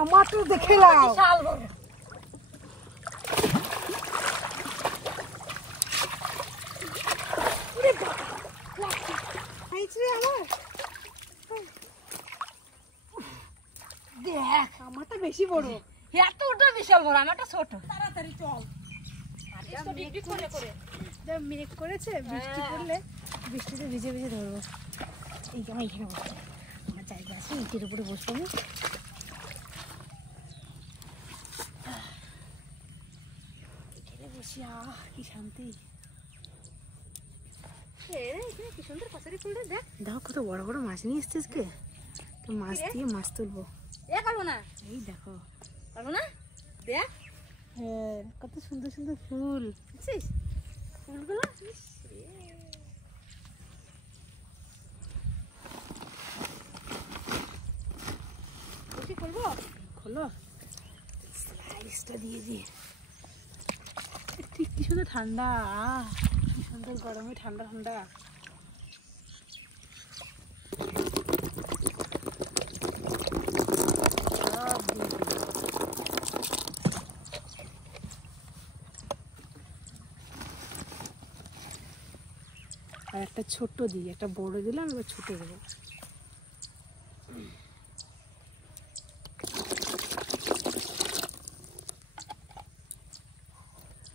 আমার তো দেখে নাও দেখ আমারটা বেশি বড়, এতটা বিশাল বড়, আমারটা ছোট। তাড়াতাড়ি চল। যা মেঘ করেছে, বৃষ্টি পড়লে বৃষ্টিতে ভিজে ভিজে ধরবো। এই আমার এখানে বসবো, আমার জায়গা আছে, ইটের উপরে বসবো আমি। এখানে বসি, আহ কি শান্তি। কি সুন্দর কচুরি ফুল রে, দেখ। দেখো কত বড় বড় মাছ নিয়ে এসছে আজকে, তো মাছ দিয়ে মাছ তুলবো। এ পারবো না, এই দেখো, পারবো না, দেখ। হ্যাঁ কত সুন্দর সুন্দর ফুল, দেখছিস ফুলগুলো? বসি খুলবো? খোলো, স্লাইসটা দিয়ে দিয়ে। ঠিক কি সুন্দর ঠান্ডা, আহ কি সুন্দর গরমে ঠান্ডা ঠান্ডা। আর একটা ছোট্ট দিই, একটা বড় দিলাম, এবার ছোট দেবো।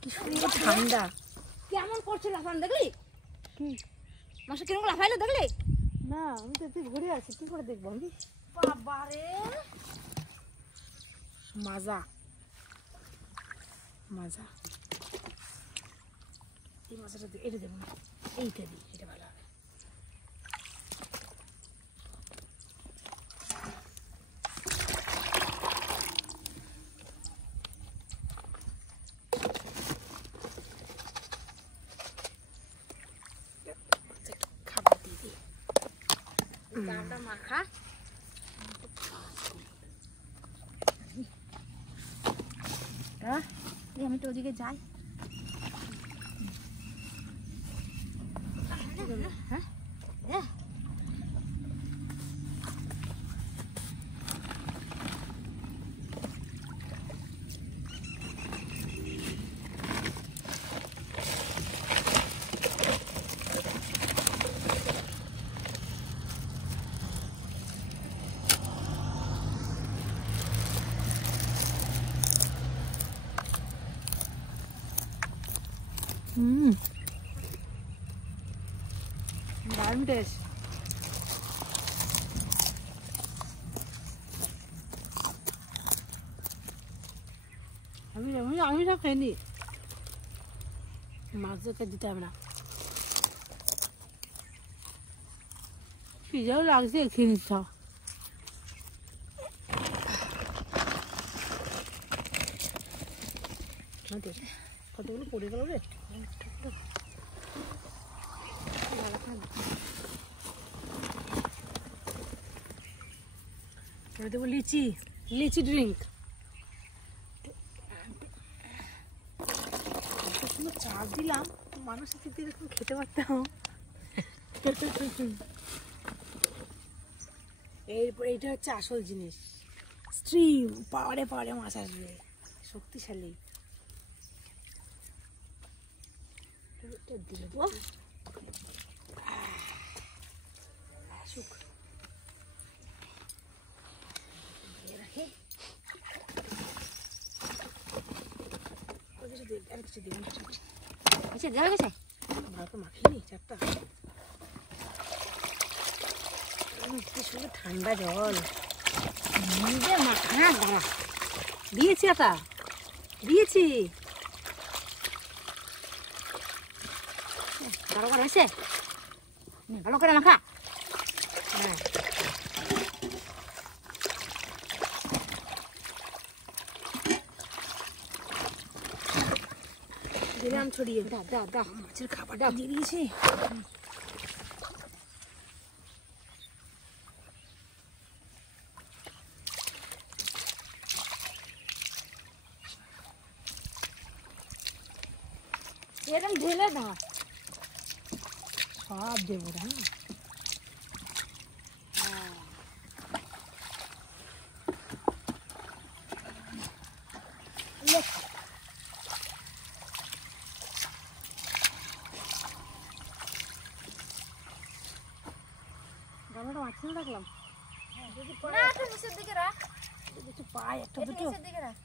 কি সুন্দর ঠান্ডা। কেমন করছে লাফান, দেখলি? কি মাসে কিরকম লাফাইলো দেখলি? না আমি তো ঘুরে আছি, কি করে দেখবো আমি? বাবারে মাজা মাজা। এই মাজাটা এটা দেবো না, এইটা দিই, এটা ভালো হবে। খাবার দিয়ে দিই, গাটা মাখা। আমি তো ওদিকে যাই। হ্যাঁ দারুণ টেস্ট। আমি সব খেয়ে নি, মাছ দেখে দিতে হবে না। খিদেও লাগছে, খেয়ে নিচ্ছ। কতগুলো পড়ে গেল রে। দেবো লিচি, লিচি ড্রিঙ্ক। সুন্দর চাপ দিলাম, মানুষের যদি এরকম খেতে পারতাম। এরপর এইটা হচ্ছে আসল জিনিস, স্ট্রিম। পাওয়ারে পাওয়ারে মাছ আসবে, শক্তিশালী। দিলে আসুক, রাখে। কিছু দিন আচ্ছা দেওয়া গেছে, ভালো তো মাখিনি চারটা। কি সুন্দর ঠান্ডা জল, নিজে মাখা না। দাঁড়া, দিয়েছি, এটা দিয়েছি। ভালো করে হয়েছে, ভালো করে মাখা। হ্যাঁ দিলাম ছড়িয়ে। দা দা দা, মাছের খাবারটা দিয়ে দিয়েছি। এরকম ঢেলে না সব দেবো রে, হ্যাঁ। গামলাটা মাঝখানে রাখলাম, না তুই নিচের দিকে রাখ, একটু পাই একটা একটু দুটো। নিচের দিকে রাখ।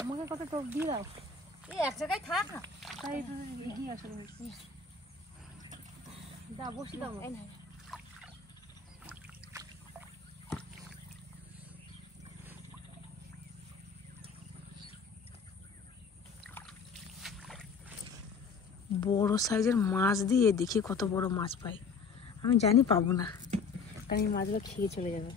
আমাকে কত টপ দিয়ে দাও, এই এক জায়গায় থাক না। তাই একটু এগিয়ে আসলে দা বসি দাও। এই নে। বড় সাইজের মাছ দিয়ে দেখি কত বড় মাছ পাই। আমি জানি পাবো না, কারণ এই মাছগুলো খেয়ে চলে যাবে।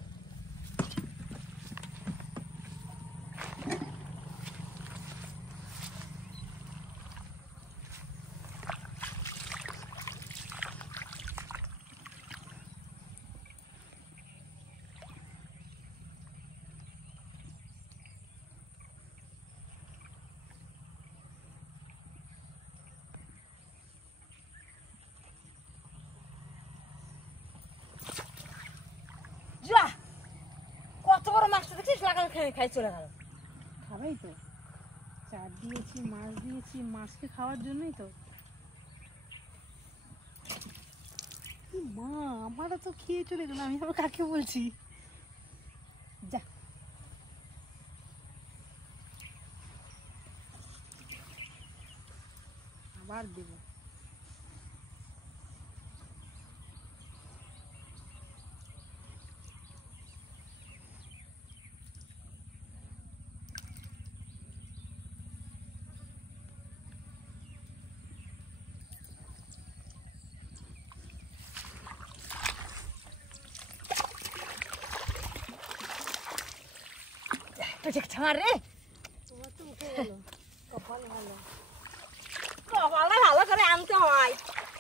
যা, কত বড় মাছটা দেখছিস, লাগাল খেয়ে খাই চলে গেল। খাবেই তো, চার দিয়েছি, মাছ দিয়েছি, মাছকে খাওয়ার জন্যই তো। ই মা, আমারও তো খেয়ে চলে গেল, আমি আবার কাকে বলছি? যা, আবার দেবো। ছাড় রে, তোমার তো উঠে গেল, কপাল ভালো। কপালটা ভালো করে আনতে হয়।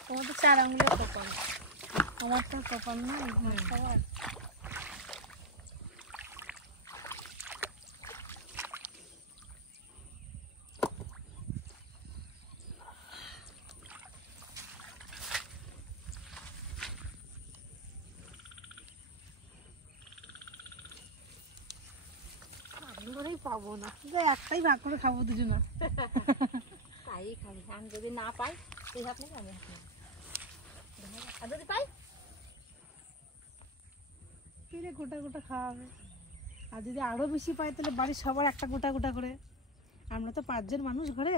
তোমার তো 4 আঙুলের কপাল, আমার তো কপাল নেই মাছ খাওয়ার। করেই পাবো না, একটাই ভাগ করে খাবো দুজনা। তাই খালি, আমি যদি না পাই তুই হাত নেই, আমি হাত নেই। আর যদি পাই কিরে গোটা গোটা খাওয়া হবে। আর যদি আরো বেশি পাই তাহলে বাড়ির সবার একটা গোটা গোটা করে। আমরা তো 5 জন মানুষ ঘরে।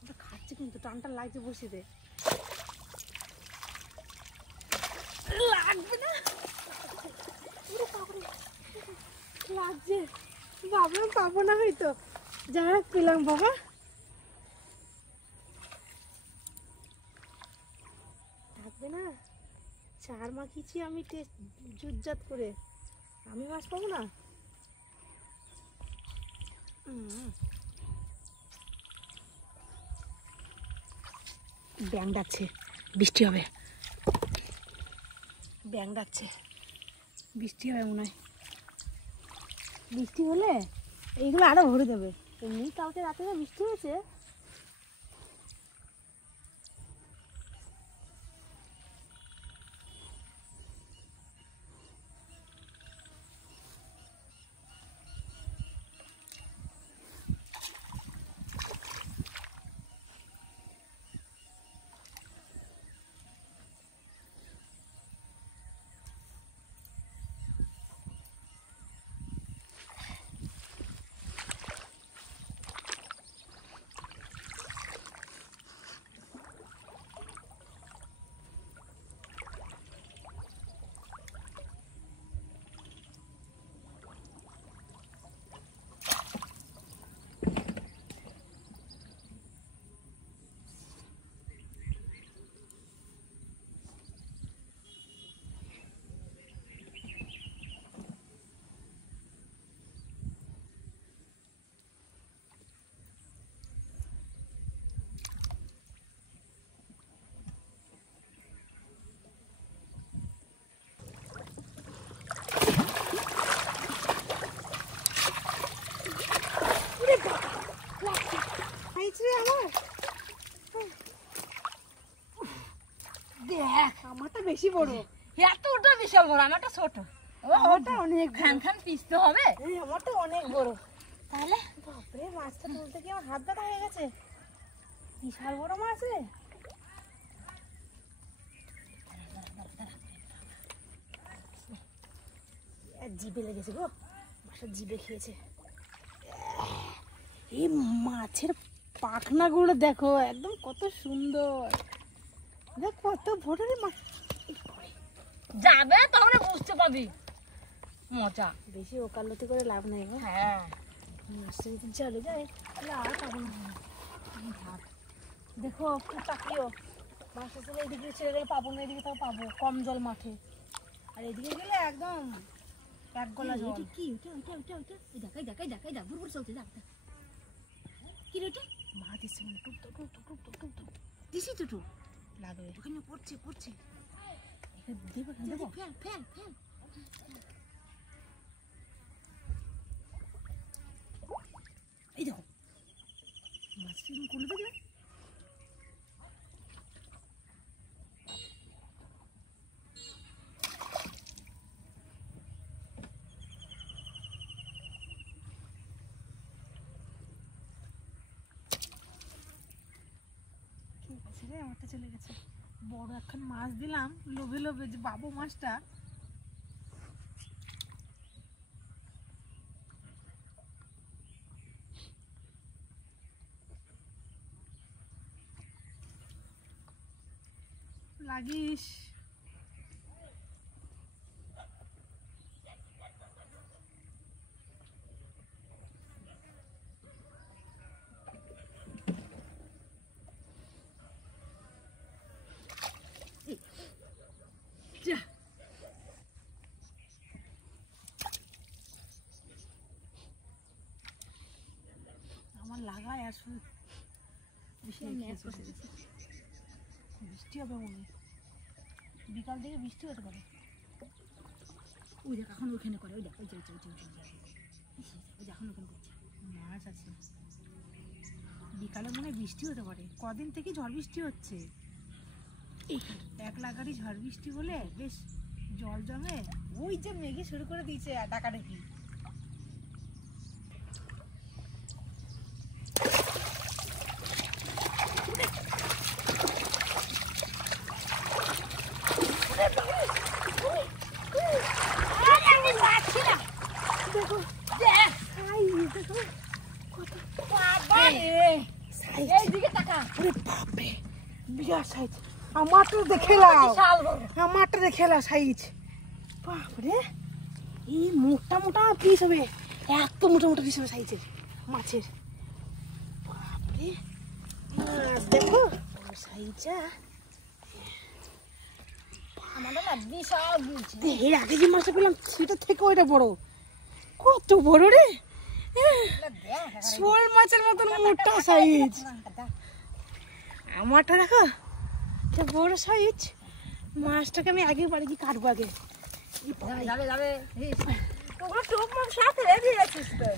ওটা খাচ্ছে কিন্তু, টানটা লাগছে বসিতে। লাগবে না, লাগছে। ভাবলাম পাবো না হয়তো, যাই হোক পেলাম বাবা। থাকবে না, 4 মাখিয়েছি আমি জুতজাত করে, আমি মাছ পাবো না। ব্যাং ডাকছে, বৃষ্টি হবে। ব্যাং ডাকছে, বৃষ্টি হবে মনে হয়। বৃষ্টি হলে এইগুলো আরো ভরে দেবে। এমনি কালকে রাতে বৃষ্টি হয়েছে। আমার দেখ আমারটা বেশি বড়। এতটা বিশাল বড়, আমারটা ছোট। আমারটা অনেক খান খান পিসতে হবে। এই আমারটা অনেক বড়। তাহলে বাপরে মাছটা তুলতে কি আমার হাত ব্যথা হয়ে গেছে। বিশাল বড় মাছ রে। জিভে লেগেছে গো, মাছটা জিভে খেয়েছে। এই মাছের পাখনাগুলো দেখো একদম কত সুন্দর। দেখ কত বড় রে মাছ। যাবে তখন বুঝতে পাবি মজা। বেশি ওকালতি করে লাভ নেই গো। হ্যাঁ, মাছটা যদি চলে যায় তাহলে আর পাবো না। দেখো একটু তাকিও, মাছটা চলে এদিকে ছেড়ে গেলে পাবো না, এদিকে তাও পাবো কম জল মাঠে। আর এদিকে গেলে একদম এক গলা জল। কি ওটা ওটা ওটা ওটা দেখাই দেখাই দেখাই দেখ, বুড়বুড় চলছে দেখ। কি রে ওটা? মাছ এসে মানে টুক টুক টুক টুক টুক টুক টুক দিছি তো তো লাগবে। ওখানে পড়ছে পড়ছে। এখানে দেবো, এখানে দেবো। Fail fail fail. এই দেখো মাছটা এরকম করলে দেখবে। আমারটা চলে গেছে। বড় এখন মাছ দিলাম লোভে লোভে, যে বাবু মাছটা লাগিস। যা আমার লাগায় আর বৃষ্টি হবে মনে হয়। বিকাল থেকে বৃষ্টি হতে পারে। ওই দেখ এখন ওখানে করে, ওই দেখ ওই যে ওই যে ওই যে ওই যে এখন ওখানে করছে। মাছ আছে। বিকালে মনে হয় বৃষ্টি হতে পারে। কদিন থেকে ঝড় বৃষ্টি হচ্ছে। এক লাগারই ঝড় বৃষ্টি হলে বেশ জল জমে। ওই যে মেঘে শুরু করে দিয়েছে ডাকাডাকি। দেখো দেখো এইদিকে তাকা। ওরে বাপরে বিরাট সাইজ। আমারটা দেখে লাও, বিশাল বড়। আমারটা দেখে লাও সাইজ। বাপরে এই মোটা মোটা পিস হবে, এত মোটা মোটা পিস হবে সাইজের মাছের। বাপরে মাছ দেখো সাইজটা। আমাদের না বিশাল বুঝছে। এর আগে যে মাছটা পেলাম সেটা থেকে ওইটা বড়। কত বড় রে, শোল মাছের মতন মোটা সাইজ। আমারটা দেখো এটা বড় সাইজ। মাছটাকে আমি আগে বাড়ি গিয়ে কাটবো আগে। যাবে যাবে ওগুলো টোপ মাছ সাথে রেডি আছিস তো।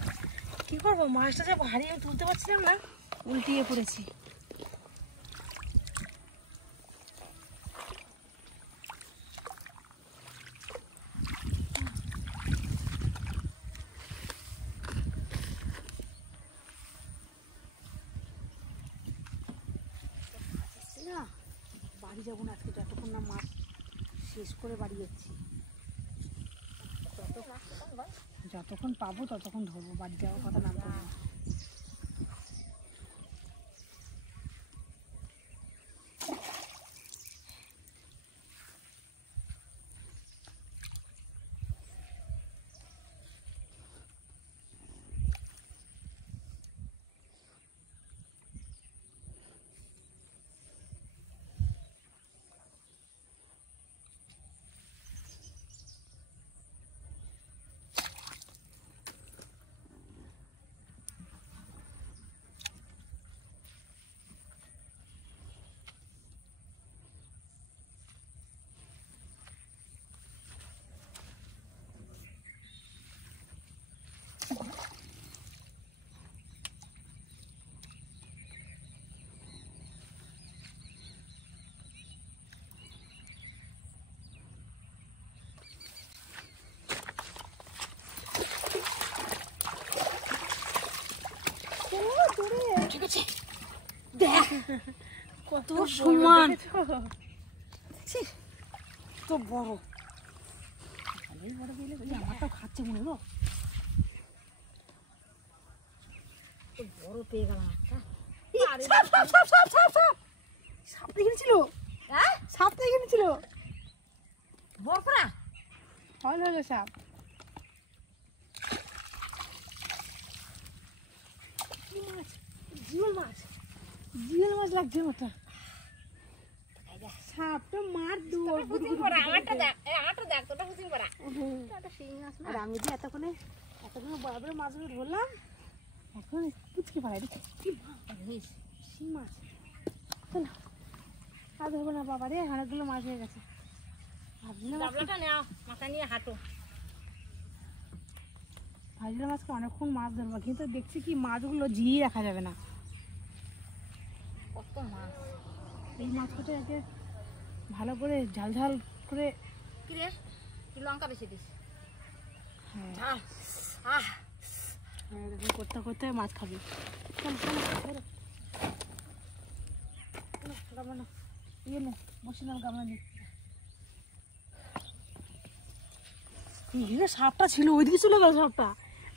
কি করবো, মাছটা যে ভারী আমি তুলতে পারছিলাম না, উল্টিয়ে পড়েছি। বাড়ি যাবো না আজকে যতক্ষণ না মাছ শেষ করে বাড়ি যাচ্ছি। যতক্ষণ পাবো ততক্ষণ ধরবো, বাড়ি যাওয়ার কথা না করবো। কত সমান। ছি, তো বড় ভালোই বড় পেলে আমারটাও খাচ্ছে মনে হলো। তো বড় পেয়ে গেলাম একটা। সাপ সাপ সাপ সাপ সাপ সাপ সাপ এখানে ছিল, হ্যাঁ সাপ তো এখানে ছিল। বড়রা হলো সাপ। কি মাছ? জিওল মাছ, জিওল মাছ লাগছে ওটা। সাপটা মার দৌড় হুচিং পড়া আমারটা দেখ, আমারটা দেখ, তোটা হুচিং পড়া। এটা শিং মাছ না। আর আমি যে এতক্ষণে বড় বড় মাছগুলো ধরলাম, এখন পুচকে পাড়াই দেখি কি হিস। শিং মাছ। চলো আর ধরবো না বাবা রে, অনেকগুলো মাছ হয়ে গেছে। ভাবছিলাম ডাবলাটা নাও, মাথা নিয়ে হাঁটো। আজকে অনেকক্ষণ মাছ ধরবো, কিন্তু দেখছি কি মাছগুলো জিয়ে রাখা যাবে না। কত মাছ। এই মাছটা একে ভালো করে ঝাল ঝাল করে। কি রে, কি লঙ্কা বেশি দিস? হ্যাঁ ঝাল। আহ, এরকম করতে করতে মাছ খাবি। চলো চলো ধরো। চলো, গামলা নাও। ইয়ে নে, বসে নাও গামলা নিয়ে। এইদিকে সাপটা ছিল, ওইদিকে চলে গেল সাপটা।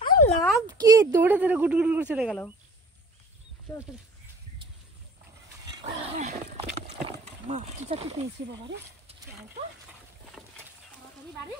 আর লাভ কি, দৌড়ে দৌড়ে গুট গুট করে চলে গেল। চলো চলো মাছ চারটে পেয়েছি বাবা রে। তাড়াতাড়ি বাড়ি।